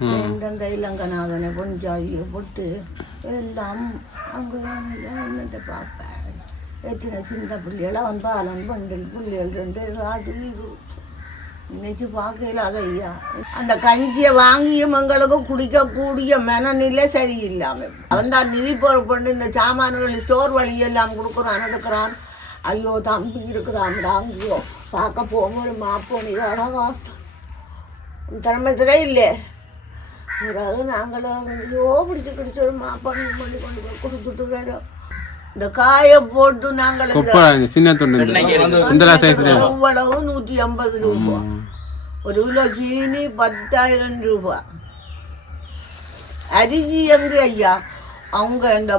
இந்த இலங்கநாதனை பொஞ்சாதியை போட்டு எல்லாம் அங்கே என்னத்தை பார்ப்பேன். எத்தனை சின்ன பிள்ளைகள் அவன் பாலன் பண்டில் பிள்ளைகள் 2 அது இது நினைச்சு பார்க்கல. ஐயா அந்த கஞ்சியை வாங்கியும் எங்களுக்கு குடிக்கக்கூடிய மனநிலை சரியில்லாம அவன் தான் நிதி பொறுப்பு இந்த சாமான்கள் ஸ்டோர் வழியெல்லாம் கொடுக்குறான் எடுக்கிறான். ஐயோ தம்பி இருக்குதான்டா அங்கேயோ பார்க்க போகும்போது மாப்போம் இதான காசு திறமைத்திலே இல்லை. பிறகு நாங்களும் ஐயோ பிடிச்சி பிடிச்சி ஒரு மாப்பான் பண்ணி கொண்டு போய் கொடுத்துட்டு வரோம். இந்த காயை போட்டு நாங்கள் இவ்வளவு 150 ரூபா, 1 கிலோ சீனி 10,000 ரூபா. அரிசி எங்க ஐயா அவங்க இந்த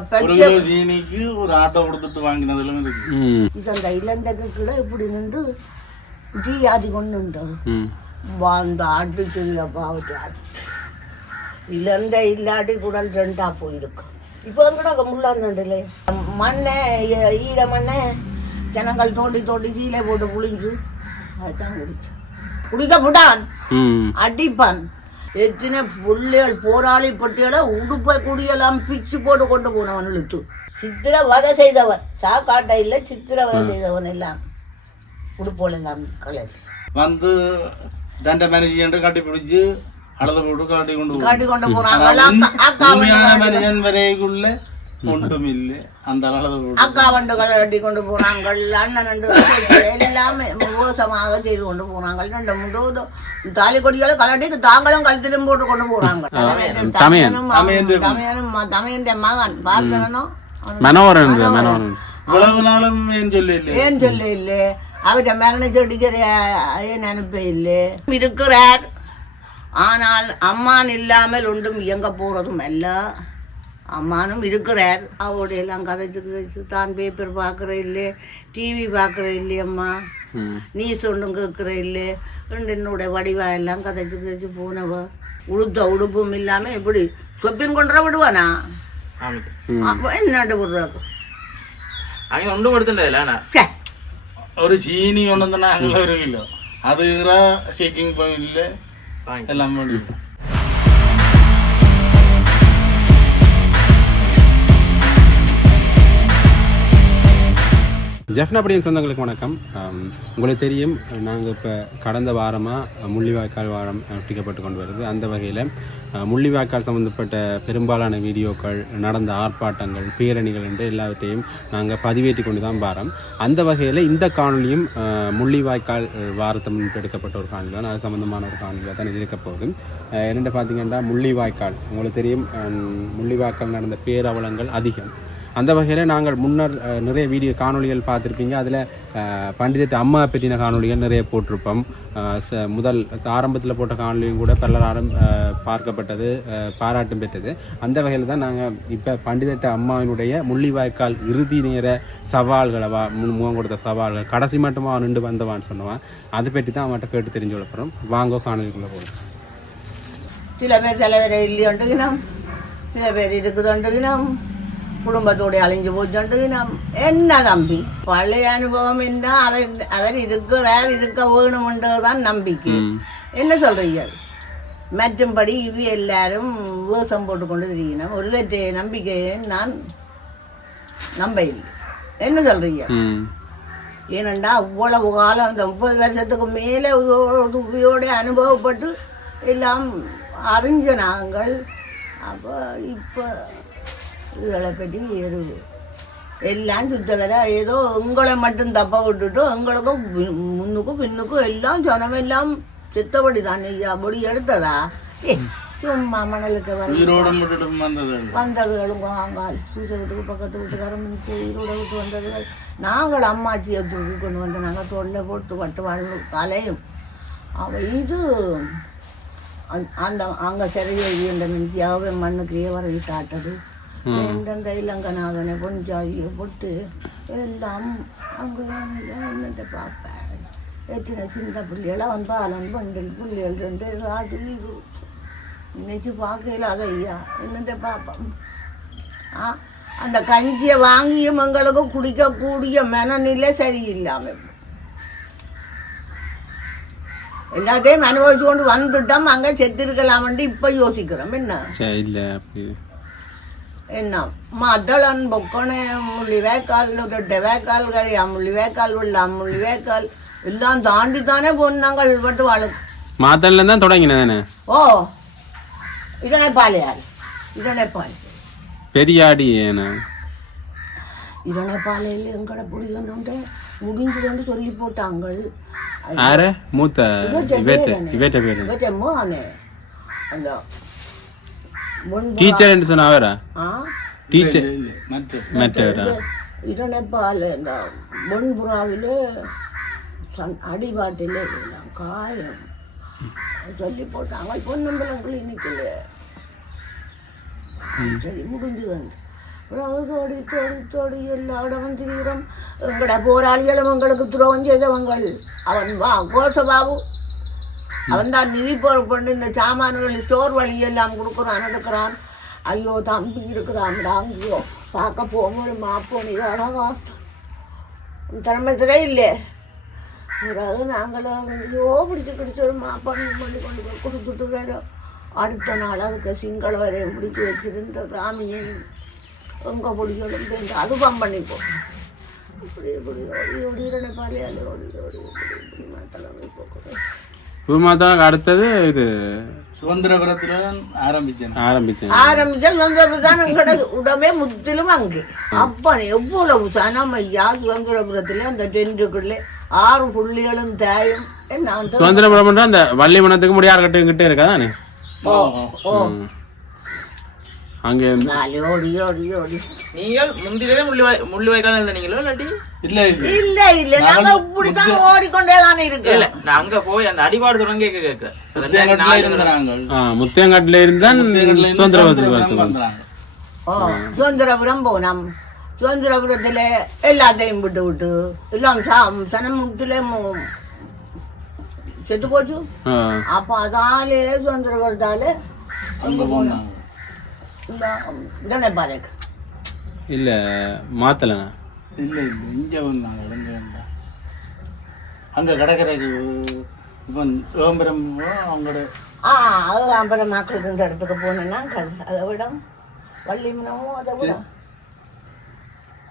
சீனிக்கு ஒரு ஆட்டோ கொடுத்துட்டு வாங்கினதுல இது அந்த இளந்தக்கு கூட இப்படி நின்று டீ ஆதி கொண்டு அந்த ஆட்டு சொல்ல பாவட்டு இளந்த இல்லாட்டி குடல் 2 போயிருக்கும். இப்போ கூட முள்ளாந்தண்டில்லை மண்ணை ஈர மண்ணை ஜனங்கள் தோண்டி தோண்டி சீலை போட்டு புளிஞ்சு அதுதான் குடிச்சு குடிக்கப்பட்டான் அடிப்பான். எத்தனை பிள்ளைகள் போராளி பட்டியலை உடுப்பை குடியெல்லாம் பிச்சு போட்டு கொண்டு போனவன் இழுத்து சித்திரவதை செய்தவன் சாக்காட்டை இல்லை சித்திரவதை செய்தவன் எல்லாம் உடுப்போல் எல்லாம் கலை வந்து தண்டை மேனேஜ் கட்டி பிடிச்சு அளவு போட்டு காட்டி கொண்டு மனிதன் வரைக்குள்ள ஒன்றும் இல்லை. அந்த அளவு அக்கா வண்டுகள் கட்டி கொண்டு போறாங்க, அண்ணன் எல்லாமே மோசமாக செய்து கொண்டு போறாங்க. 2 தாலி கொடிகளை கலட்டி தாங்களும் கழுத்திலும் போட்டு கொண்டு போறாங்க. தமையன் மகன் பாசனும் இவ்வளவு நாளும் ஏன் சொல்ல இல்லை அவற்றை மரண செடிக்கிற ஏன் அனுப்ப இல்லை இருக்கிறார். ஆனால் அம்மான் இல்லாமல் ஒன்றும் இயங்க போகிறதும் அல்ல. அம்மானும் இருக்கிறார். அவருடைய எல்லாம் கதைச்சு தான் பேப்பர் பார்க்குற இல்லை, டிவி பார்க்குற இல்லையம்மா, நியூஸ் ஒன்றும் கேட்குற இல்லை. என்னுடைய வடிவா எல்லாம் கதைச்சு போனவ உடுத்த உடுப்பும் இல்லாமல் இப்படி சொப்பின் கொண்டு விடுவானா என்னட்டு விடுறாக்கு அவங்க ஒன்றும் கொடுத்துட்டா ஒரு சீனி ஒன்று வந்தோன்னா 1 கிலோ அது ஷேக்கிங் பாயிண்ட்ல எல்லாம் ஜெஃப்னா அப்படின்னு சொந்தங்களுக்கு வணக்கம். உங்களுக்கு தெரியும் நாங்கள் இப்போ கடந்த வாரமாக முள்ளிவாய்க்கால் வாரம் ஒட்டிக்கப்பட்டு கொண்டு வருது. அந்த வகையில் முள்ளிவாய்க்கால் சம்மந்தப்பட்ட பெரும்பாலான வீடியோக்கள், நடந்த ஆர்ப்பாட்டங்கள், பேரணிகள் என்று எல்லாவற்றையும் நாங்கள் பதிவேற்றி கொண்டு தான் வாரோம். அந்த வகையில் இந்த காணொலியும் முள்ளிவாய்க்கால் வாரத்தை முன்பு எடுக்கப்பட்ட ஒரு காணொலி தான். அது சம்மந்தமான ஒரு காணொலியாக தான் இது இருக்க போகுது. என்னென்னு பார்த்தீங்கன்னா முள்ளிவாய்க்கால் உங்களுக்கு தெரியும், முள்ளிவாய்க்கால் நடந்த பேரவலங்கள் அதிகம். அந்த வகையில் நாங்கள் முன்னர் நிறைய வீடியோ காணொலிகள் பார்த்துருப்பீங்க. அதில் பண்டிதர் அம்மா பற்றின காணொலிகள் நிறைய போட்டிருப்போம். முதல் ஆரம்பத்தில் போட்ட காணொலியும் கூட பலராரும் பார்க்கப்பட்டது, பாராட்டும் பெற்றது. அந்த வகையில் தான் நாங்கள் இப்போ பண்டிதர் அம்மாவினுடைய முள்ளிவாய்க்கால் இறுதி நேர சவால்களை முகம் கொடுத்த சவால்கள் கடைசி மட்டுமா நின்று வந்தவான்னு சொன்னவான் அதை பற்றி தான் அவன்கிட்ட கேட்டு தெரிஞ்சு கொள்ளப்போகிறோம். வாங்க காணொலிக்குள்ளே போகணும். சில பேர் தலைவரை இல்லையோண்டுகினோம், சில பேர் இருக்குதுண்டுகினோம், குடும்பத்தோடு அழிஞ்சு போச்சு. என்ன தம்பி பழைய அனுபவம் என்ன அவர் இருக்கிறார், இருக்க வேணும்ன்றதுதான் நம்பிக்கை. என்ன சொல்றீங்க? மற்றும்படி இவ எல்லாரும் வேஷம் போட்டுக்கொண்டு தெரியும். ஒரு நம்பிக்கையை நான் நம்ப இல்லை. என்ன சொல்றீங்க? ஏனண்டா அவ்வளவு காலம் அந்த 30 வருஷத்துக்கு மேலே உபயோட அனுபவப்பட்டு எல்லாம் அறிஞ்ச நாங்கள். அப்போ இப்போ இதுகளை பற்றி எல்லாம் சுத்த வர ஏதோ உங்களை மட்டும் தப்ப விட்டுட்டு எங்களுக்கும் முன்னுக்கும் பின்னுக்கும் எல்லாம் சொன்னமெல்லாம் சித்தப்படி தானே அப்படி எடுத்ததா? சும்மா மணலுக்கு வந்ததுகளும் வாங்கால் சூசை வீட்டுக்கு பக்கத்து வீட்டுக்காரன் ஈரோட விட்டு வந்ததுகள். நாங்கள் அம்மாச்சியை தூக்கி கொண்டு வந்து நாங்கள் தொல்லை போட்டு வட்டு வாழ்வு தலையும் இது அந்த அங்கே சிறையை நினைச்சியாவே மண்ணுக்கு வரைவி காட்டது. இந்த இலங்கநாதனை பொஞ்சாதியை போட்டு எல்லாம் அங்கே என்னத்தை பார்ப்பேன். எத்தனை சின்ன பிள்ளைகள் அவன் பாலன் பண்டில் பிள்ளைகள் 2 அது இது நினைச்சு பார்க்கல. ஐயா என்னத்தை பார்ப்போம். அந்த கஞ்சியை வாங்கியும் எங்களுக்கு குடிக்கக்கூடிய மனநிலை சரியில்லாமல் எல்லாத்தையும் அனுபவிச்சு கொண்டு வந்துட்டோம், அங்கே செத்திருக்கலாம்னு இப்போ யோசிக்கிறோம். என்ன சரி இல்லை அப்படி என்ன மதளன் பொக்கணே முள்ளி வேக்கால் 2 வேக்கால் கரையா முள்ளி வேக்கால் உள்ள முள்ளி வேக்கால் எல்லாம் தாண்டி தானே பொண்ணாங்கள் பட்டு வாழும். மாத்தல்ல தான் தொடங்கினதானே. ஓ இதனை பாலையால் இதனை பால் பெரியாடி ஏன்னா இதனை பாலையில் எங்கட புடிகணுண்டு முடிஞ்சுன்னு சொல்லி போட்டாங்கள். யாரு மூத்த இவேட்ட பேரு இவற்றே அந்த டீச்சர் என்று சொன்ன அவரா டீச்சர் மற்றவரா இதனை பால் இந்த பொன்புறாவில் அடிபாட்டில் காயம் சொல்லி போட்டாங்க. பொன்னம்பலம் கிளினிக்கில் சரி முடிஞ்சு வந்து தோடி தோடி தோடி எல்லா இடமும் திரிகிறோம். எங்கட போராளிகளும் எங்களுக்கு துரோகம் செய்தவங்கள். அவன் கோசபாபு அவன் தான் நிதி பொறுப்பு இந்த சாமான்கள் ஸ்டோர் வழியெல்லாம் கொடுக்குறான் எடுக்கிறான். ஐயோ தம்பி இருக்கிறான்டா அங்கேயோ பார்க்க போகும்போது மாப்போம் இதான காசு திறமைத்திலே இல்லை. பிறகு நாங்களும் ஐயோ பிடிச்சி ஒரு மாப்பான் பண்ணி கொண்டு போய் கொடுத்துட்டு வேற அடுத்த நாள் அதுக்கு சிங்கள வரையும் பிடிச்சி வச்சிருந்த சாமியை எங்கே பிடிக்கணும் தெரிஞ்சு அது பண்ணிப்போம். இப்படி இப்படி ஓடி ஓடி பாலையால் ஓடி ஓடி இப்படி தலைமை போக்குறேன். அடுத்தது இது சுதந்திரபுரத்துல ஆரம்பிச்சேன் சுதந்திரபுரம் எங்கட உடமே முத்திலும் அங்கே அப்ப எவ்வளவு சனம் ஐயா. சுதந்திரபுரத்துல அந்த டென்ட்டுக்குள்ள 6 புள்ளிகளும் தாயும் என்ன சுதந்திரபுரம் அந்த வள்ளிமணத்துக்கு முடியாத கட்டுக்கிட்டே இருக்காதானே. அங்க ஓடி ஓடி ஓடி நீங்கள் முந்திலே முள்ளு வாய்க்கால் இருந்தீங்களோ இல்லாட்டி இல்ல இல்ல இல்ல நாங்க இப்படித்தான் ஓடிக்கொண்டே தானே இருக்கு. இல்ல நான் அங்க போய் அந்த அடிபாடு தொடங்க கேட்க முத்தியங்காட்டுல இருந்தான் சுதந்திரபுரம் போனோம். சுதந்திரபுரத்துல எல்லாத்தையும் விட்டு விட்டு எல்லாம் சனமுத்துல செத்து போச்சு. அப்ப அதாலே சுதந்திரபுரத்தாலே அங்க போனோம். இதனை பாருங்க இல்ல மாத்தல இல்ல இல்ல இங்க அங்க கடற்கரைக்கு இப்போ ஏம்பரம் அவங்களோட அது அம்பரம் மக்கள் இருந்த இடத்துக்கு போனேன்னா அதை விட வள்ளிமனமோ அதை விட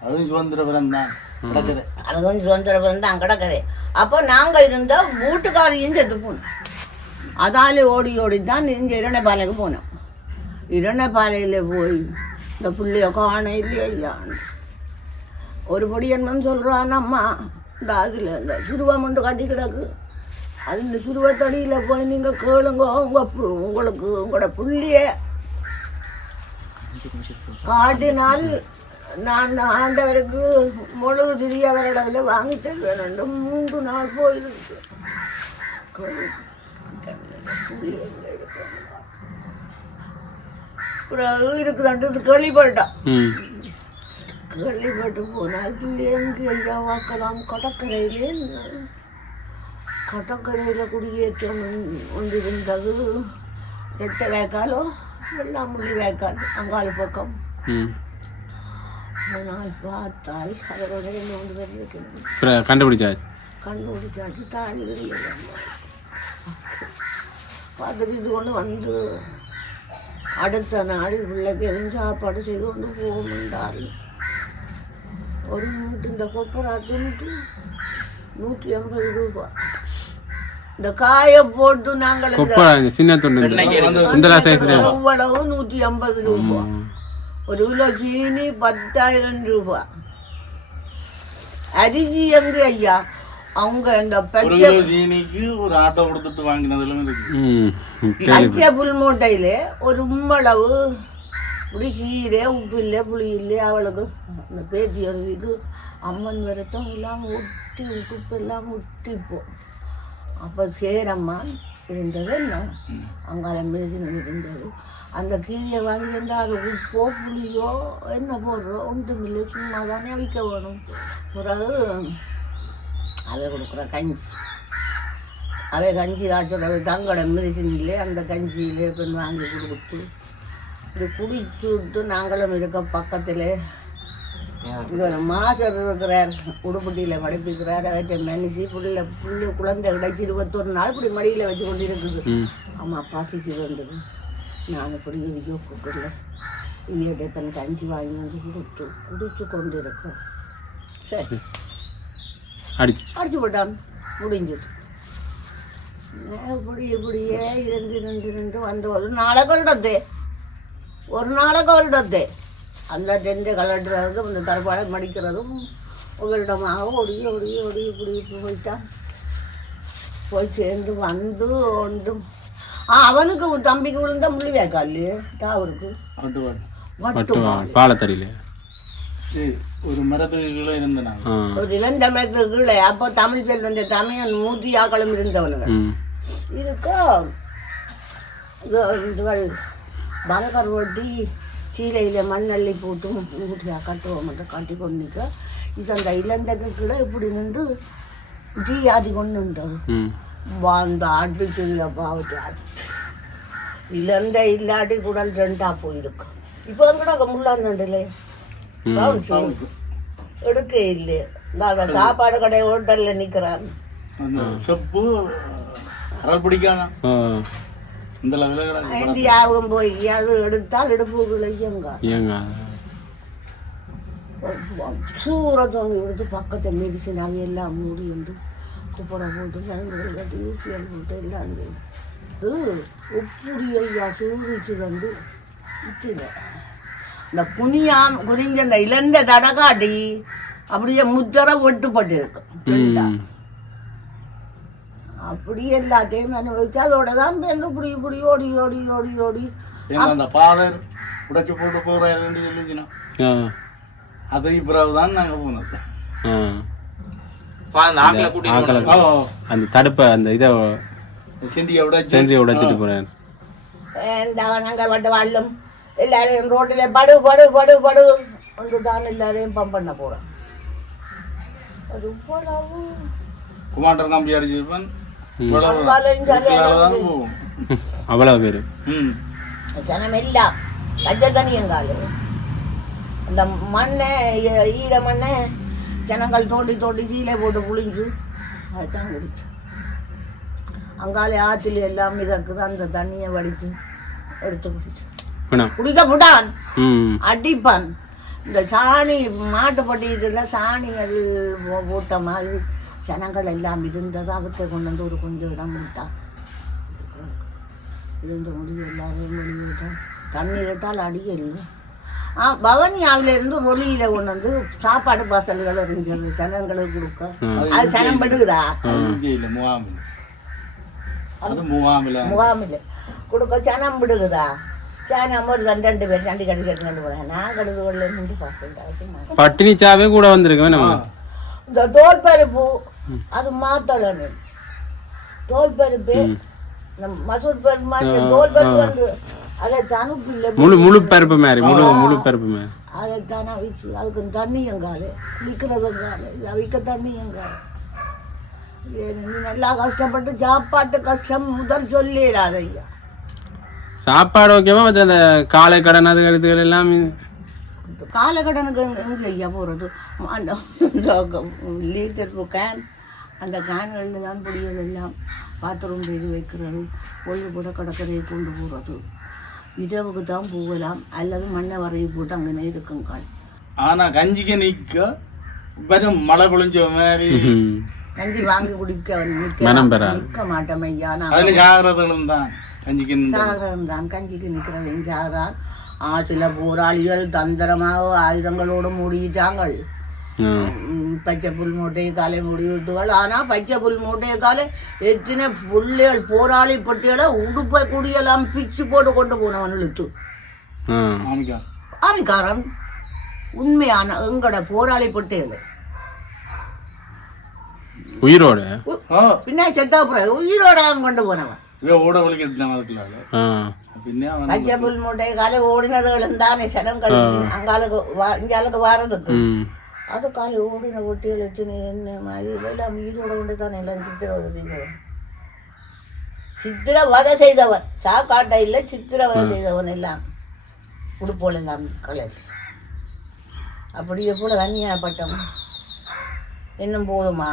அதுவும் சுதந்திரபுரம் தான் கடற்கரை. அதுவும் சுதந்திரபுரம் தான் கடற்கரை. அப்போ நாங்கள் இருந்த வீட்டுக்காரையும் செத்து போனோம். அதாலே ஓடி ஓடி தான் இங்கே இரணைப்பாலைக்கு போனோம். இரணைப்பாலையில் போய் இந்த பிள்ளைய காண இல்லையா ஒரு பொடியன்மன் சொல்கிறான் அம்மா இந்த அதில் இந்த சுருவம் ஒன்று கட்டி கிடக்கு அது இந்த சுருவத்தடியில் போய் நீங்கள் கேளுங்க உங்களுக்கு உங்களோட புள்ளிய காட்டினால் நான் ஆண்டவருக்கு முழு திரியவரிடவில் வாங்கிட்டு வேணும். 3 நாள் போயிருக்கு. இருக்குதான்றது கேள்விப்பட்டான். கேள்விப்பட்டு போனால் பிள்ளை எங்கே ஐயா வாக்கலாம் கடற்கரையில் குடியேற்றம் ஒன்று இருந்தது. 2 வேக்காலோ வெள்ளாமுள்ளி வேக்கால் அங்காளி பக்கம். நாள் பார்த்தால் அதோட 2 பேர் இருக்கிறது கண்டுபிடிச்சாச்சு. தாடி பார்த்துட்டு இது கொண்டு வந்து அடுத்த நாள் பிள்ளைக்கு எதுவும் சாப்பாடு செய்து கொண்டு போகணுன்றார். ஒரு மூட்டு இந்த கொப்பரா துண்டு 180 ரூபாய். இந்த காயை போட்டு நாங்கள் எவ்வளவு 180 ரூபாய். 1 கிலோ சீனி 10,000 ரூபாய். அரிசி எங்க ஐயா அவங்க இந்த சீனிக்கு ஒரு ஆட்டோ கொடுத்துட்டு வாங்கினதுல பச்சை புல் மூட்டையில ஒரு உம்மளவு இப்படி கீரை உப்பு இல்லை புளி இல்லை. அவளுக்கு அந்த பேத்தி அருவிக்கு அம்மன் விரட்டம் எல்லாம் ஒட்டி உப்பு எல்லாம் ஒட்டிப்போம். அப்போ சேரம்மா இருந்தது என்ன அங்கால மெடிசன் இருந்தது. அந்த கீரையை வாங்கியிருந்தால் அது உப்போ புளியோ என்ன போடுறோம் ஒன்றும் இல்லை, சும்மா தானே விற்க வேணும். பிறகு அதை கொடுக்குற கஞ்சி காய்ச்சல் தங்கட மெடிசன் இல்லை அந்த கஞ்சியிலே பெண் வாங்கி கொடுத்து இப்படி குடிச்சு விட்டு நாங்களும் இருக்க பக்கத்தில் இவர் மாஸ்டர் இருக்கிறார், உடுப்பட்டியில் படிப்பிக்கிறார். அவற்றை மனுஷி புள்ள குழந்தை கிடைச்சி 21 நாள் இப்படி மடியில் வச்சு கொண்டு இருக்குது. அம்மா பசிக்கு வந்தது. நான் இப்படி எதையோ கூப்பிடல, இனியோட இப்போ கஞ்சி வாங்கி வந்து குடிச்சு கொண்டு இருக்கோம். சரி அடிச்சு போட்டான், முடிஞ்சது. இப்படியே இருந்து வந்து ஒரு நாளைக்கு வருடத்தே அந்த டென்ட் கலட்டுறதும் இந்த தற்பாடை மடிக்கிறதும் ஒவ்வொருடமாக ஓடி இப்படி போயிட்டான். போய் சேர்ந்து வந்து ஒன்றும் அவனுக்கு தம்பிக்கு விழுந்த முள்ளி வேக்கால் தாவருக்கு பாலத்தடியில ஒரு மரத்துக்கு கீழே இருந்தேன், ஒரு இளந்த மரத்துக்கு கீழே. அப்போ தமிழ் செல்வந்த தமிழன் 100 ஆக்களும் இருந்தவனுங்க இருக்கோ. இதுகள் பங்கர் ஒட்டி சீலையில் மண்ணள்ளி போட்டு ஊட்டியாக கட்டுவோம், கட்டி கொண்டு நிற்க. இது அந்த இளந்தக்கு கீழே இப்படி நின்று டீ ஆதி கொண்டு நின்றது. அந்த அடுப்பிட்டு பாவட்டு இளந்த இல்லாட்டி குடல் 2ஆ போயிருக்கும். இப்போ கூட முள்ளாந்தண்டில் எடுக்க இல்லையே. இந்த சாப்பாடு கடை ஹோட்டல்ல நிக்கிறான். செப்பு அரை பிடிக்காம இந்த இந்தியாவும் போய் அது எடுத்தால் இடுப்புகளை சூற தோங்கி எடுத்து பக்கத்தை மெடிசின் அவை எல்லாம் மூடி வந்து குப்பரை போட்டு மருந்துகள் கட்டி ஊசியல் போட்டு எல்லாம் உப்புடி ஐயா சூழிச்சு வந்து உச்சில இந்த குனிஞ்ச அந்த இழந்த தடகாட்டி அப்படியே முத்தர ஒட்டுப்பட்டு இருக்கும். அப்படி எல்லாத்தையும் அனுபவிச்சு அதோட தான் பேருந்து இப்படி ஓடி அந்த பாதர் உடைச்சு போட்டு போறாரு. அது இப்பிறகுதான் நாங்க போனது. அந்த தடுப்பை அந்த இதை செந்தியை உடைச்சிட்டு போறேன். நாங்கள் வட்ட வாழும் எல்லாரையும் ரோட்டில் படு ஒன்றுதான் எல்லாரையும் பம்ப் பண்ண போகிறோம். அது குமாண்டர் நம்பி அடிச்சிருப்பேன். அவ்வளவு பேரு ஜனம் எல்லாம் பச்சை தண்ணியங்கால் அந்த மண்ணை ஈர மண்ணை ஜனங்கள் தோண்டி சீலை போட்டு புளிஞ்சு அதுதான் குடிச்சு. அங்காலே ஆற்றில் எல்லாம் மிதக்குது, அந்த தண்ணியை வடிச்சு எடுத்து குடிச்சு குடிக்க போட்டான், அடிப்பான். இந்த சாணி மாட்டுப்பட்டிட்டுல சாணிகள் போட்ட மாதிரி ஜனங்கள் எல்லாம் இருந்தது. அகத்தை கொண்டு வந்து ஒரு கொஞ்சம் இடம் கொடுத்தான். இருந்த முடிவு எல்லாரையும் வெளியிட்டான். தண்ணி கேட்டால் அடிக்க இல்லை. பவனியாவிலிருந்து ஒளியில கொண்டு வந்து சாப்பாடு பாசல்கள் இருந்தது ஜனங்களுக்கு கொடுக்க. அது சனம் படுகுதா முகாமில் கொடுக்க சனம் விடுகுதா? சனம் ஒரு 2 பேர் தண்டி கட்டி கட்டி போறேன். நான் கடுகுள்ள நின்று பார்த்துட்டேன். பட்டினி சாவே கூட வந்திருக்கேன். இந்த தோல் பருப்பு அது மாத்தளன்னு தோல் பருப்பு மசூர் பருப்பு மாதிரி தோல் பருப்பு வந்து அதை தனுப்பில்லை முழு பருப்பு மாதிரி முழு பருப்பு மாதிரி அதைத்தானே அவிச்சு அதுக்கு தண்ணி எங்காலு குளிக்கிறதுங்காலு அவிக்க தண்ணி எங்காலு. நல்லா கஷ்டப்பட்டு சாப்பாட்டு கஷ்டம் முதல் சொல்லிடாத ஐயா. சாப்பாடு ஓகேவா? அந்த காலை கடன் அது கருத்துக்கள் எல்லாம் காலை கடனுக்கு எங்கே ஐயா போகிறது? லீட்டர் கேன் அந்த கேன்களில் தான் பொடிகள் எல்லாம் பாத்ரூம் செய்து வைக்கிறது, ஒழுங்கு கூட கடற்கரையை கொண்டு போகிறது. இரவுக்கு தான் போகலாம் அல்லது மண்ணை வரையை போட்டு அங்கே இருக்குங்கால். ஆனால் கஞ்சிக்கு நிற்க வெறும் மழை பொழிஞ்ச மாதிரி கஞ்சி வாங்கி குடிக்க நிற்க மாட்டோம் ஐயா. ஜாகிரதம் தான் ஜாகிரதம் தான் கஞ்சிக்கு நிற்கிறவன் ஜாகிரான். சில போராளிகள் தந்திரமாக ஆயுதங்களோடு மூடிட்டாங்க. பச்சை புல் மூட்டையை காலை மூடி விட்டுகள். ஆனால் பச்சை புல் மூட்டையை காலை எத்தனை புள்ளைகள் போராளி பட்டியலை உடுப்பை குடியெல்லாம் பிச்சு போட்டு கொண்டு போனவன் இழுத்து ஆமிக்காரன். உண்மையான எங்கட போராளி பட்டியலை உயிரோட பின்ன செத்த உயிரோட கொண்டு போனவன். பச்சை புல் மூட்டையை காலை ஓடினதுகளும் தானே சனங்கள் அங்காலுக்கு இங்காலுக்கு வாரதுக்கு. அது காலை ஓடின ஒட்டிகள் வச்சு என்ன மாதிரி எல்லாம் ஈரோட கொண்டு தானே எல்லாம் சித்திரவதை செய்தவன். சித்திரவதை செய்தவன் சாக்காட்டை இல்லை, சித்திரவதை செய்தவன் எல்லாம் உடுப்போல் எல்லாம் கலர் அப்படியே கூட அந்நியாயப்பட்டோம். இன்னும் போதுமா,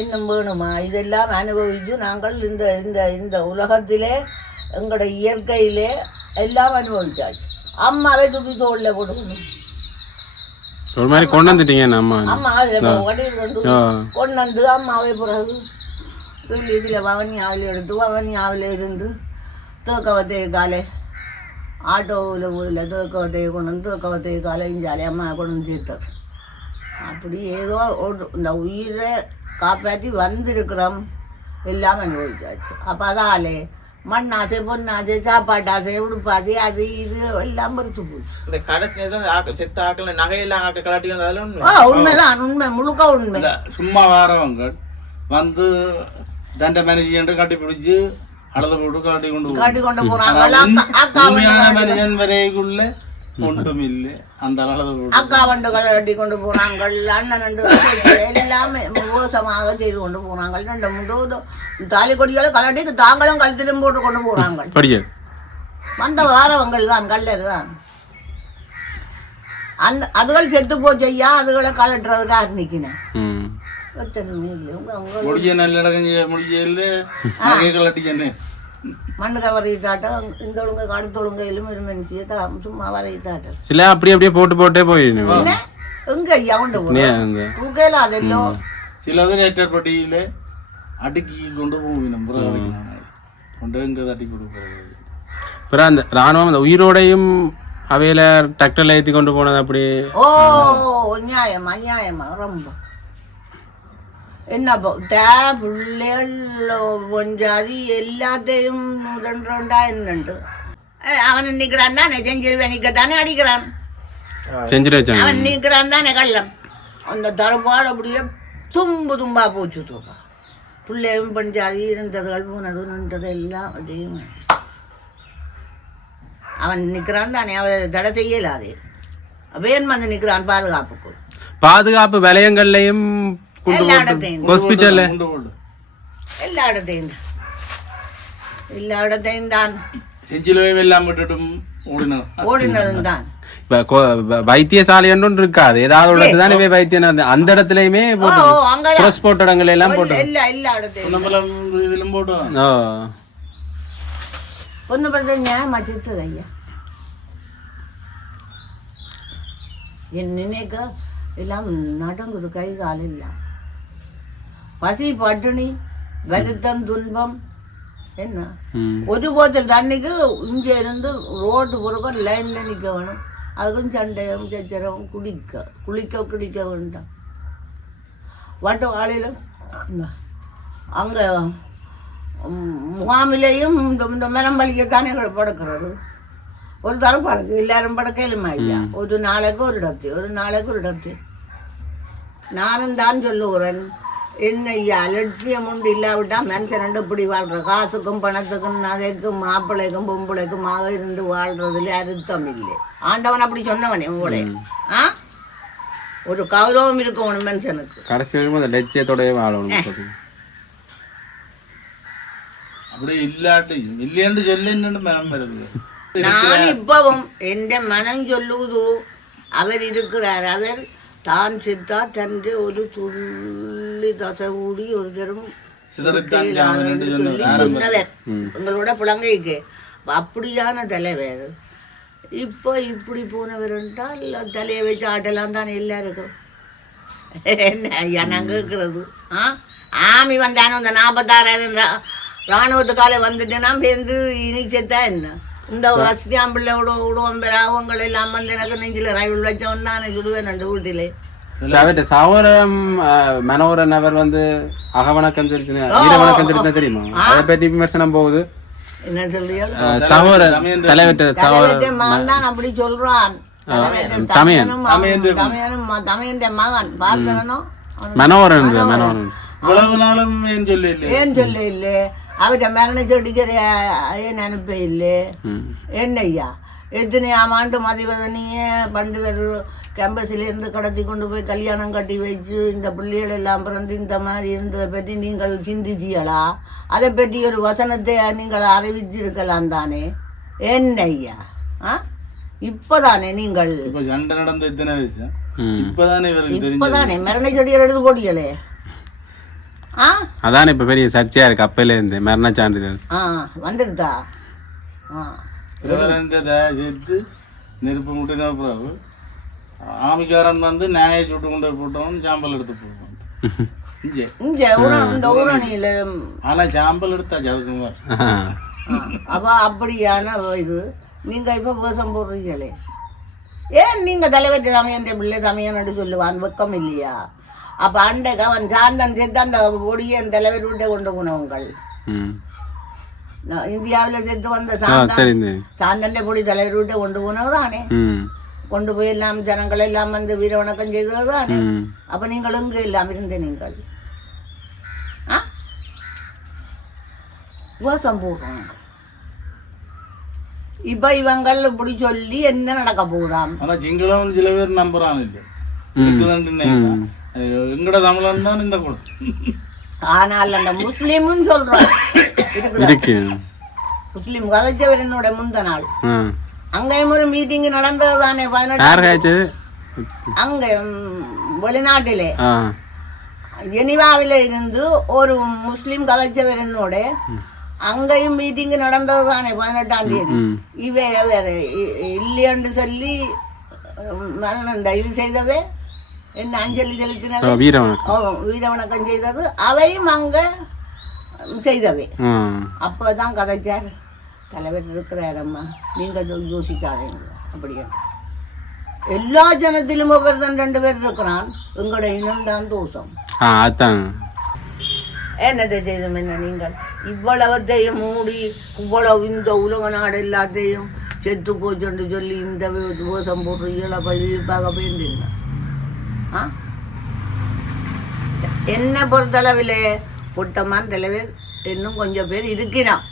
இன்னும் வேணுமா? இதெல்லாம் அனுபவித்து நாங்கள் இந்த இந்த இந்த உலகத்திலே எங்களோட இயற்கையிலே எல்லாம் அனுபவிச்சாச்சு. அம்மாவை தூக்கி தோளில் போட்டுக்கணும். ஒரு மாதிரி கொண்டு வந்துட்டீங்க அம்மா. அம்மா அதில் கொண்டு வந்து அம்மாவை பிறகு இதில் வவனியாவில் எடுத்து வவனியாவில் இருந்து தூக்கவத்தைய காலை ஆட்டோவில் ஊரில் தூக்கவத்தையை கொண்டு வந்து தூக்கவத்தைய காலை இஞ்சாலே அம்மா கொண்டு வந்து தீர்த்தது. அப்படி ஏதோ இந்த உயிரை காப்பாற்றி வந்திருக்கிறோம், எல்லாம் அனுபவிச்சாச்சு. அப்போ அதாலே மண்ணாசை பொன்னாசை சாப்பாட்டாசை உடுப்பாசை அது இது எல்லாம் பறிச்சு போச்சு. இந்த கடைசி நேரத்துல ஆக்கள் செத்த ஆக்கள் நகையெல்லாம் ஆக்கள் கலாட்டி வந்தாலும் உண்மைதான், உண்மை முழுக்க உண்மை. சும்மா வாரவங்க வந்து தண்டை மேனேஜ் கட்டி பிடிச்சு அளவு போட்டு காட்டி கொண்டு போறாங்க. மனிதன் வரைக்குள்ள ஒன்றும் இல்லை. அந்த அளவு அக்கா வண்டுகள் கட்டி கொண்டு போறாங்க, அண்ணன் எல்லாமே மோசமாக செய்து கொண்டு போறாங்க. ரெண்டு மூன்று தாலி கொடிகளை கலட்டி தாங்களும் கழுத்திலும் போட்டு கொண்டு போறாங்க. வந்த வாரவங்கள் தான், கல்லர் தான். அந்த அதுகள் செத்து போச்சையா, அதுகளை கலட்டுறதுக்காக நிக்கினேன். மண்ணு கவரையிட்டாட்டம் இந்த ஒழுங்கை அடுத்த ஒழுங்கையிலும் ஒரு மனுஷியை சும்மா வரையிட்டாட்டம் சில அப்படியே போட்டு போட்டே போயிடுங்க. எங்க ஐயா கொண்டு போறேன் தூக்கல அதெல்லாம் சிலது நேற்றப்பட்டியில அடுக்கி கொண்டு போவினம் கொண்டு எங்க தட்டி கொடுப்போம். அப்புறம் அந்த ராணுவம் அந்த உயிரோடையும் அவையில டிராக்டர்ல ஏற்றி கொண்டு போனது அப்படி. ஓ நியாயமா நியாயமா ரொம்ப என்ன பிள்ளைகள் பொஞ்சாதி எல்லாத்தையும் முதன்றா என்னண்டு அவன் நிக்கிறான் தானே செஞ்சிருவேன் நிக்கத்தானே அடிக்கிறான் செஞ்சிரு அவன் நிக்கிறான் தானே கள்ளம். அந்த தரப்பாடு அப்படியே தும்பு தும்பா போச்சு சோப்பா. பிள்ளையும் பொஞ்சாதி இருந்ததுகள் போனது எல்லாம் அப்படியும் அவன் நிக்கிறான் தானே, அவன் தடை செய்யலாது. வேன் வந்து நிக்கிறான் பாதுகாப்புக்கு. பாதுகாப்பு வலயங்கள்லயும் எல்லா இடத்தையும் தான் ஓடினதும் தான். வைத்தியசாலை ஒன்று இருக்காது, ஏதாவது தானே வைத்தியம் அந்த இடத்துலயுமே போட்ட இடங்கள் எல்லாம் போட்டு எல்லா இடத்தையும் ஒண்ணு பிரச்சனை மச்சித்தது ஐயா. என் நினைக்க எல்லாம் நடங்குது, கை கால் இல்லை. பசி பட்டினி வருத்தம் துன்பம் என்ன. ஒரு போத்தல் தண்ணிக்கு இங்க இருந்து ரோட்டு பொறுக்க லைன்ல நிக்க வேணும். அதுக்கும் சண்டையும் சச்சரவும் குளிக்க வேண்டாம். வட்ட வாழையில அங்க முகாமிலேயும் இந்த மரம் பழிக்கத்தானே படுக்கிறது. ஒரு தரம் பழக்கு எல்லாரும் படக்கையிலும் ஐயா. ஒரு நாளைக்கு ஒரு இடத்து நானும் தான் சொல்லுகிறேன். என்ன ஐயா அலட்சியம் உண்டு இல்லாவிட்டா மனுஷன் இப்படி வாழ்ற காசுக்கும் பணத்துக்கும் நகைக்கும் மாப்பிள்ளைக்கும் பொம்பளைக்குமாக இருந்து வாழ்றதுல அர்த்தம் இல்லை. ஆண்டவன் அப்படி சொன்னவனே உங்களே ஒரு கௌரவம் இருக்கணும் மனுஷனுக்கு. கடைசி வரைக்கும் லட்சியத்தோட வாழணும். அப்படி இல்லாட்டி இல்லையென்று சொல்லு மேம் வருது. நான் இப்பவும் என் மனம் சொல்லுவது அவர் இருக்கிறார். அவர் தான் சித்தா தன்று ஒரு துள்ளி தசை கூடி ஒரு தரம் சொன்னவர் உங்களோட புலங்கைக்கு. அப்படியான தலைவர் இப்போ இப்படி போனவர் என்றால் தலையை வச்சு ஆட்டெல்லாம் தானே எல்லாருக்கும். என்ன ஐயா நாங்கள் இருக்கிறது ஆமி வந்தானோ இந்த 46,000 இராணுவத்துக்கால வந்துட்டேன்னா பேருந்து இனி செத்தா என்ன. இந்த வசதியாம்பிள்ளையோட உடம்பெற அவங்களை எல்லாம் வந்து எனக்கு நெஞ்சில் ரயில் வச்சவன் தானே சுடுவேன் ரெண்டு வீட்டிலே. சகோதரம் மனோரன் அவர் வந்து அகவணக்கம் சொல்லிட்டு தெரியுமா? அதை பற்றி விமர்சனம் போகுது. என்ன சொல்றியா? சகோதரன் தலைவற்ற மகன் தான் அப்படி சொல்றான். தமையன் மகன் பாசனும் மனோரன் ஏன் சொல்ல இல்லை அவற்றை மரண செடிக்கிற ஏன் அனுப்ப இல்லை என்னய்யா. எத்தனையாம் ஆண்டு மதிவதனையே பண்டிதர் கேம்பஸிலேருந்து கடத்தி கொண்டு போய் கல்யாணம் கட்டி வச்சு இந்த பிள்ளைகள் எல்லாம் பிறந்து இந்த மாதிரி இருந்ததை பற்றி நீங்கள் சிந்திச்சியலா? அதை பற்றி ஒரு வசனத்தை நீங்கள் அறிவிச்சிருக்கலாம் தானே. என்னய்யா இப்பதானே நீங்கள் இப்ப சண்டை நடந்த இத்தனை வயசு இப்பதானே இவருக்கு தெரியும். இப்பதானே மரண செடிகள் எடுத்து போடியலே. அதான் இப்ப பெரிய சர்ச்சையா இருக்கு அப்பையில இருந்து மரண சான்றிதழ் வந்துடுதா. சேர்த்து நெருப்பு முட்டின பிறகு ஆமிக்காரன் வந்து நாயை சுட்டு கொண்டு போட்டவன் சாம்பல் எடுத்து போடுவான். ஆனா சாம்பல் எடுத்தாச்சு அதுக்கு. அப்ப அப்படியான இது நீங்க இப்ப வேஷம் போடுறீங்களே. ஏன் நீங்க தலைவர் தமையன் பிள்ளை தமையன்னு சொல்லுவான், வெக்கம் இல்லையா? அப்ப அண்டைக்கு அவன் சாந்தன் சேர்த்து அந்த பொடியன் தலைவர் விட்ட கொண்டு போனவங்கள் இந்தியாவில சேர்த்து வந்த சாந்தன் பொடி தலைவர் விட்ட கொண்டு போனதுதானே. கொண்டு போய் எல்லாம் ஜனங்கள் எல்லாம் வந்து வீர வணக்கம் செய்ததுதானே. அப்ப நீங்கள் எங்க எல்லாம் இருந்த நீங்கள் வேஷம் போடுறாங்க. இப்ப இவங்கள் இப்படி சொல்லி என்ன நடக்க போகுதாம். ஆனா சிங்களம் சில பேர் நம்புறான் இல்ல எங்கட தமிழன் தான் இந்த கூட. ஆனால் அந்த முஸ்லீமும் சொல்றான் முஸ்லீம் கதைச்சவரனோட முந்த நாள் அங்கேயும் ஒரு மீட்டிங் நடந்தது தானே 18 அங்க வெளிநாட்டிலே ஜெனிவாவில இருந்து ஒரு முஸ்லீம் கதைச்சவரனோட அங்கேயும் மீட்டிங் நடந்தது தானே 18ஆம் தேதி. இவை வேற இல்லையன்று சொல்லி இது செய்தவே என்ன அஞ்சலி செலுத்தினவே வீர வணக்கம் செய்தது அவையும் அங்க செய்தவே. அப்பதான் கதைச்சார் தலைவர் இருக்கிறாரம்மா நீங்க யோசிக்காதீங்க அப்படியே. எல்லா ஜனத்திலும் ஒவ்வொரு 2 பேர் இருக்கிறான். எங்களோட இனம்தான் தோஷம். என்னத்தை செய்தோம் என்ன நீங்கள் இவ்வளவத்தையும் மூடி இவ்வளவு இந்த உலக நாடு எல்லாத்தையும் செத்து போச்சுன்னு சொல்லி இந்த தோஷம் போடுறீங்களா பார்க்க போயிருந்தீங்க. என்ன பொறுத்தளவில் பொட்டமான தலைவர் இன்னும் கொஞ்சம் பேர் இருக்கிறான்.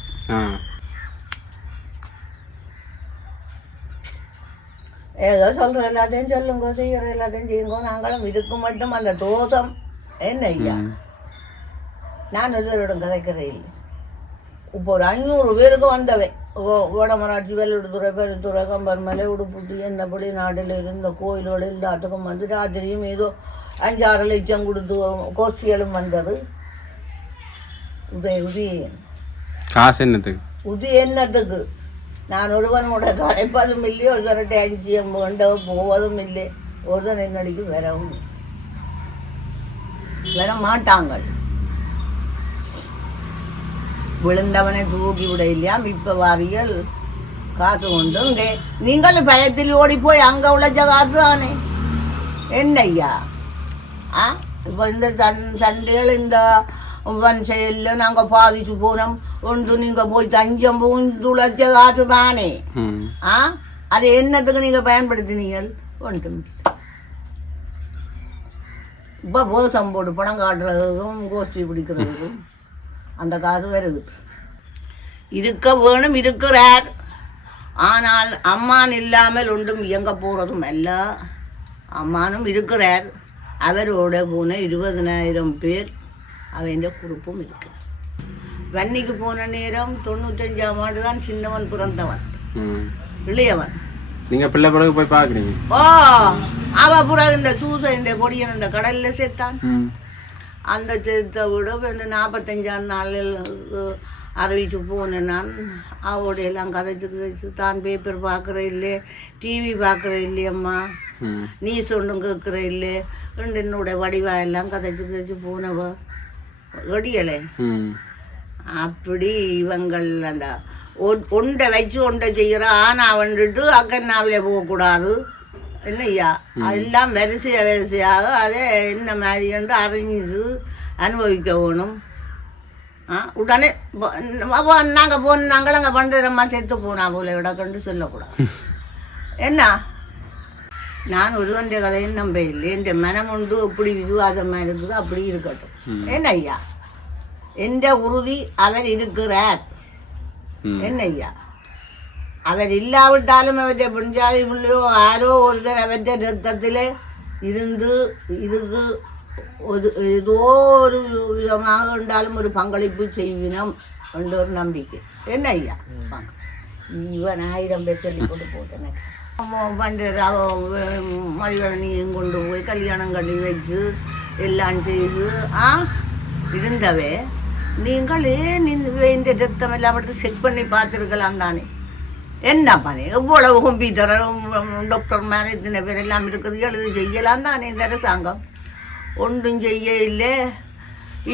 ஏதோ சொல்ற எல்லாத்தையும் சொல்லுங்க, செய்யற எல்லாத்தையும் செய்யுங்க. நாங்களும் இதுக்கு மட்டும் அந்த தோஷம் என்ன ஐயா. நான் எல்லோரிடம் கதைக்கிறேன் இல்லை. இப்போ ஒரு 500 பேருக்கு வந்தவை வடமராட்சி வெள்ளடுத்துறை பெருத்துறை கம்பர்மலை உடுப்புட்டி என்னப்படி நாட்டில் இருந்த கோயிலோடு எல்லாத்துக்கும் வந்து ராத்திரியும் ஏதோ 5-6 லட்சம் கொடுத்து கோஷ்டிகளும் வந்தது. உதி காசு என்னத்துக்கு உதி என்னத்துக்கு நான் ஒருவனோட கரைப்பதும் இல்லை, ஒரு தரட்டை 5 வேண்ட போவதும் இல்லை. ஒருத்தன் என்னடிக்கு வரவும் வர மாட்டாங்க. விழுந்தவனை தூக்கி விட இல்லையா இப்ப வாரியல் காசு கொண்டு இங்கே நீங்கள் பயத்தில் ஓடி போய் அங்க உழைச்ச காசு தானே என்ன ஐயா. இப்போ இந்த சண்டைகள் இந்த செயலில் நாங்கள் பாதிச்சு போனோம் ஒன்று நீங்கள் போய் தஞ்சம் பூந்து உழைச்ச காசு தானே. அது என்னத்துக்கு நீங்கள் பயன்படுத்தினீங்கள் ஒன்றும். இப்போ போசம் போட்டு பணம் காட்டுறதுக்கும் கோஷ்டி பிடிக்கிறதுக்கும் அந்த காசு வருது. இருக்க வேணும் இருக்கிறார். ஆனால் அம்மான் இல்லாமல் ஒன்றும் இயங்க போகிறதும் அல்ல. அம்மானும் இருக்கிறார். அவரோட போன 20,000 பேர் அவன் குரூப்பும் இருக்கு. வன்னிக்கு போன நேரம் 95ஆம் ஆண்டு தான் சின்னவன் பிறந்தவன் இளையவன். நீங்க பிள்ளை பிறகு போய் பார்க்குறீங்க. அவ பிறகு இந்த சூசை இந்த பொடியன் இந்த கடல்ல சேர்த்தான். அந்த சேர்த்த விட இந்த 45ஆம் நாளில் அறிவிச்சு போனேன் நான். அவரோட எல்லாம் கதைச்சு தான் பேப்பர் பார்க்குற இல்லை, டிவி பார்க்குற இல்லையம்மா, நியூஸ் ஒன்றும் கேட்குற இல்லை. என்னோட வடிவா எல்லாம் கதைச்சு போனவ ஒடியலை. அப்படி இவங்கள் அந்த ஒன்றை வச்சு ஒன்றை செய்கிற ஆனா வந்துட்டு அக்கன்னாவிலே போகக்கூடாது என்னய்யா. அதெல்லாம் வரிசையாக அதை என்ன மாதிரி என்று அறிஞ்சு அனுபவிக்க வேணும். உடனே நாங்கள் நாங்கள் அங்கே பண்ணுறம்மா செத்து போனா போல இடக்கண்டு சொல்லக்கூடாது என்ன. நான் ஒருவன் கதையும் நம்ப இல்லை. என் மனம் உண்டு எப்படி விசுவாசமாக இருக்குது அப்படி இருக்கட்டும் என்ன ஐயா. எந்த உறுதி அவர் இருக்கிறார் என்ன ஐயா. அவர் இல்லாவிட்டாலும் அவற்றை பெண்ஜாதி பிள்ளையோ யாரோ ஒருத்தர் அவற்றை ரத்தத்தில் இருந்து இதுக்கு ஏதோ ஒரு விதமாக இருந்தாலும் ஒரு பங்களிப்பு செய்வினம் என்ற ஒரு நம்பிக்கை என்ன ஐயா. இவன் 1000 பேர் சொல்லி கொண்டு போட்டேன். பண்டு மதிவதனியும் கொண்டு போய் கல்யாணம் கட்டி வச்சு எல்லாம் செய்து இருந்தவே நீங்கள் ஏன் இந்த ரத்தம் எல்லாம் எடுத்து செக் பண்ணி பார்த்துருக்கலாம் தானே. என்ன பண்ணி எவ்வளவு கம்ப்யூட்டர் டாக்டர் மேலே இத்தனை பேர் எல்லாம் இருக்குது, எழுதி செய்யலாம் தானே இந்த அரசாங்கம். ஒன்றும் செய்ய இல்லை.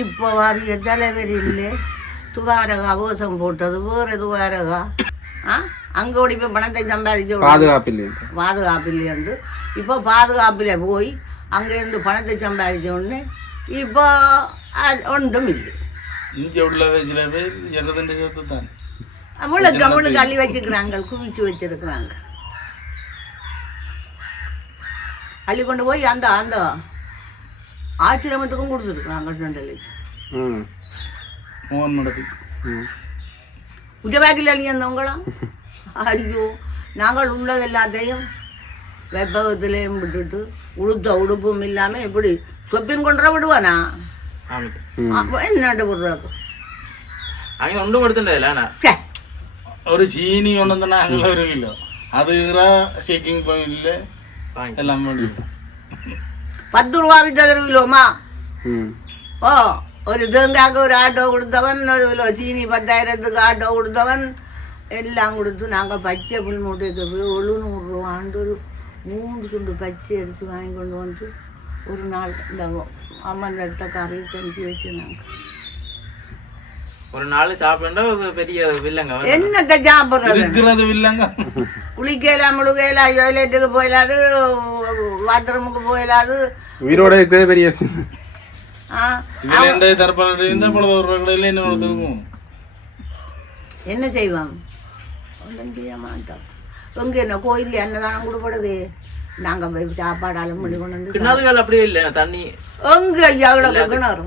இப்போ வாரிய தலைவர் இல்லை, துவாரகா அவசம் போட்டது வேறு துவாரகா. அங்கே ஓடி போய் பணத்தை சம்பாதிச்சு பாதுகாப்பில்லையண்டு இப்போ பாதுகாப்பில் போய் அங்கேருந்து பணத்தை சம்பாதிச்ச உடனே இப்போ ஒன்றும் இல்லை. இங்கே உள்ள சில பேர் எல்லதின் சேர்த்து தான் முழுக்க அள்ளி வச்சுக்கிறாங்க, குவிச்சு வச்சிருக்கிறாங்க. அள்ளி கொண்டு போய் அந்த அந்த ஆசிரமத்துக்கும் கொடுத்துருக்குறாங்க 2 லட்சம். உஜபாக்கில் அள்ளி வந்தவங்களாம். ஐயோ, நாங்கள் உள்ளது எல்லாத்தையும் வெப்பகத்திலையும் விட்டுட்டு உடுத்த உடுப்பும் இல்லாமல் எப்படி சொப்பின் கொண்டு விடுவானா என்னட்டு விடுறாக்கு அவங்க ஒன்றும் கொடுத்துட்டதில்ல. ஒரு சீனி கொண்டு வந்து நாங்கள் 1 கிலோ அது ஷேக்கிங் பாயிண்ட்ல எல்லாம் 10 ரூபா விற்றது 1 கிலோமா. ஓ, ஒரு தேங்காய்க்கு ஒரு ஆட்டோ கொடுத்தவன், 1 கிலோ சீனி 10,000க்கு ஆட்டோ கொடுத்தவன் எல்லாம் கொடுத்து நாங்கள் பச்சை புல் மூட்டைக்கு போய் 700 ரூபாண்டு ஒரு 3 துண்டு பச்சை அரிசி வாங்கி கொண்டு வந்து ஒரு நாள் இந்த அம்மன் எடுத்த கறி கஞ்சி வச்சு நாங்கள் ஒரு நாள் சாப்பிட்டா ஒரு பெரிய வில்லங்க. என்னத்தை சாப்பிட்றது வில்லங்க? குளிக்கலாம், முழுகையலாம், டாய்லெட்டுக்கு போயிடாது, பாத்ரூமுக்கு போயிடாது. உயிரோட இருக்கிறது பெரிய என்ன செய்வான்? ஒன்றும் செய்ய மாட்டோம். எங்கே என்ன கோயிலில் அன்னதானம் கொடுப்படுது, நாங்கள் போய் சாப்பாடாலும் பண்ணி கொண்டு வந்து கிணறுகள் அப்படியே இல்லை தண்ணி எங்கே ஐயா கிணறு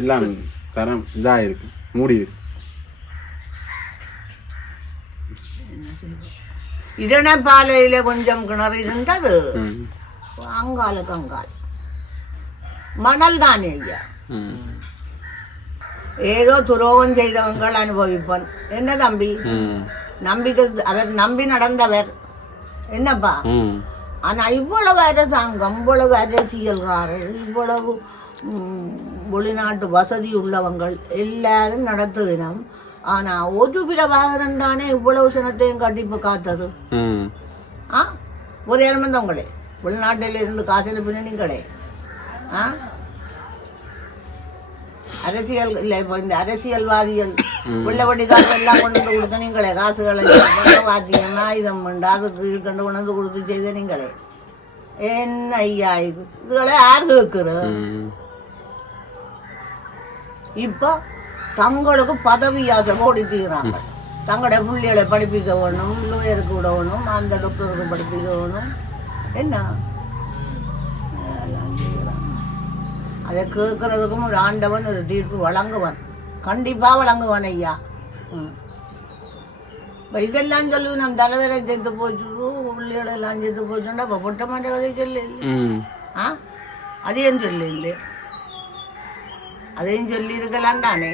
எல்லாம் தரம் இதாக இருக்கு, மூடி இருக்கு. இடனப்பாலையில கொஞ்சம் கிணறு இருந்தது, அங்காலுக்கு அங்கால் மணல் தானே ஐயா. ஏதோ துரோகம் செய்தவங்கள் அனுபவிப்பன். என்ன தம்பி, நம்பிக்கை அவர் நம்பி நடந்தவர் என்னப்பா. ஆனா இவ்வளவு அரசாங்கம், இவ்வளவு அரசியல்காரர், இவ்வளவு வெளிநாட்டு வசதி உள்ளவங்கள் எல்லாரும் நடத்துகிறோம். ஆனா ஒரு பிரபாகரன் தானே இவ்வளவு சனத்தையும் கட்டிப்பு காத்தது. ஒரு இறந்தவங்களே வெளிநாட்டில இருந்து காசில் பின்னணிங்களே. அரசியல் இல்லை, இப்போ இந்த அரசியல்வாதிகள் வெள்ளவடி காசு எல்லாம் கொண்டு வந்து கொடுத்த நீங்களே, காசுகளை வாத்தியம் ஆயுதம் உண்டு அதுக்கு இது கொண்டு வந்து கொடுத்து செய்த நீங்களே. என்ன ஐயா இதுகளை யார் கேட்குற? இப்போ தங்களுக்கு பதவி ஆசை ஓடித்துக்கிறாங்க. தங்களோட பிள்ளைகளை படிப்பிக்க வேணும், லோயருக்கு விடணும், அந்த டாக்டருக்கு படிப்பிக்க வேணும். என்ன அதை கேட்கறதுக்கும் ஒரு ஆண்டவன் ஒரு தீர்ப்பு வழங்குவான், கண்டிப்பாக வழங்குவான் ஐயா. இப்போ இதெல்லாம் சொல்லுவோம், நம்ம தலைவரை சேர்த்து போச்சு, பிள்ளைகளெல்லாம் சேர்த்து போச்சுன்னா இப்போ பொட்ட மாட்டே சொல்ல இல்லை. அதையும் சொல்ல இல்லை, அதையும் சொல்லி இருக்கலாம் தானே.